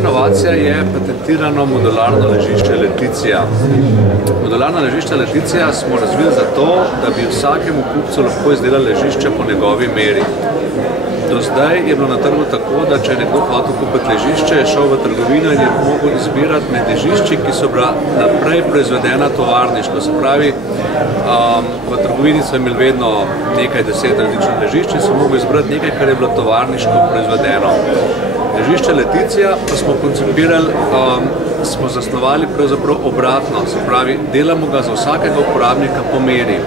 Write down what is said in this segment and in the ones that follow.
inovacija je patentirano modularno ležišče Leticia. Modularno ležišče Leticia smo razvili zato, da bi vsakemu kupcu lahko izdelali ležišče po njegovi meri. Do zdaj je bilo na trgu tako, da če je nekdo hotel kupiti ležišče, je šel v trgovino in je mogel izbirati med ležišči, ki so bila naprej proizvedena tovarniško. Se pravi, v trgovini so imeli vedno nekaj 10 različnih ležišč in so mogli izbrati nekaj, kar je bilo tovarniško proizvedeno. Ležišče Leticia pa smo koncipirali, smo zasnovali pravzaprav obratno, se pravi, delamo ga za vsakega uporabnika po meri.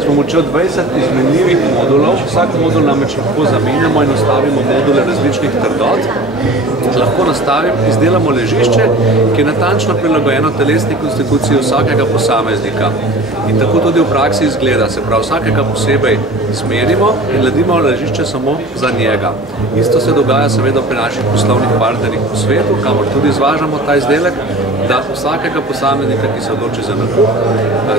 S pomočjo 20 izmenljivih modulov, vsak modul namreč lahko zamenjamo in nastavimo module različnih trdot, lahko izdelamo ležišče, ki je natančno prilagojeno telesni konstituciji vsakega posameznika. In tako tudi v praksi izgleda, se pravi, vsakega posebej smerimo in naredimo ležišče samo za njega. Isto se dogaja seveda pri naših poslovnih partnerjih po svetu, kamor tudi izvažamo ta izdelek, da vsakega posameznika, ki se odloči za nakup,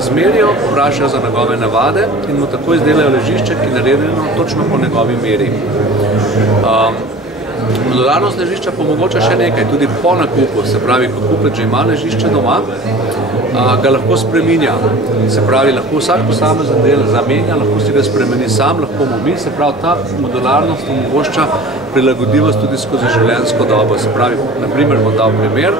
zmerijo, vprašajo za njegove navade in mu tako izdelajo ležišče, ki je narejeno točno po njegovi meri. Modularnost ležišča pa omogoča še nekaj, tudi po nakupu, se pravi, ko kupec že ima ležišče doma, ga lahko spreminja. Se pravi, lahko vsak posamezen del zamenja, lahko si ga spremeni sam, lahko mobi, se pravi, ta modularnost omogoča prilagodljivost tudi skozi življenjsko dobo. Se pravi, naprimer, bom dal primer,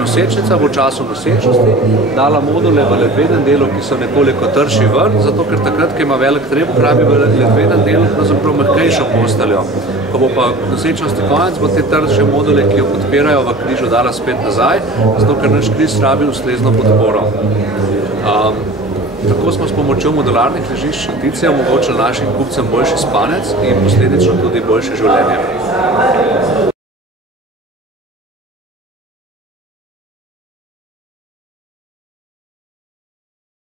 nosečnica v času nosečnosti dala module v ledvenem delu, ki so nekoliko trši ven, zato ker takrat, ko ima velik trebuh, rabi v ledvenem delu pravzaprav mehkejšo posteljo. Ko bo pa nosečnosti konec, bo te trše module, ki jo podpirajo v križu, dala spet nazaj, zato ker naš križ rabi ustrezno podporo. Tako smo s pomočjo modularnih ležišč Leticia omogočili našim kupcem boljši spanec in posledično tudi boljše življenje.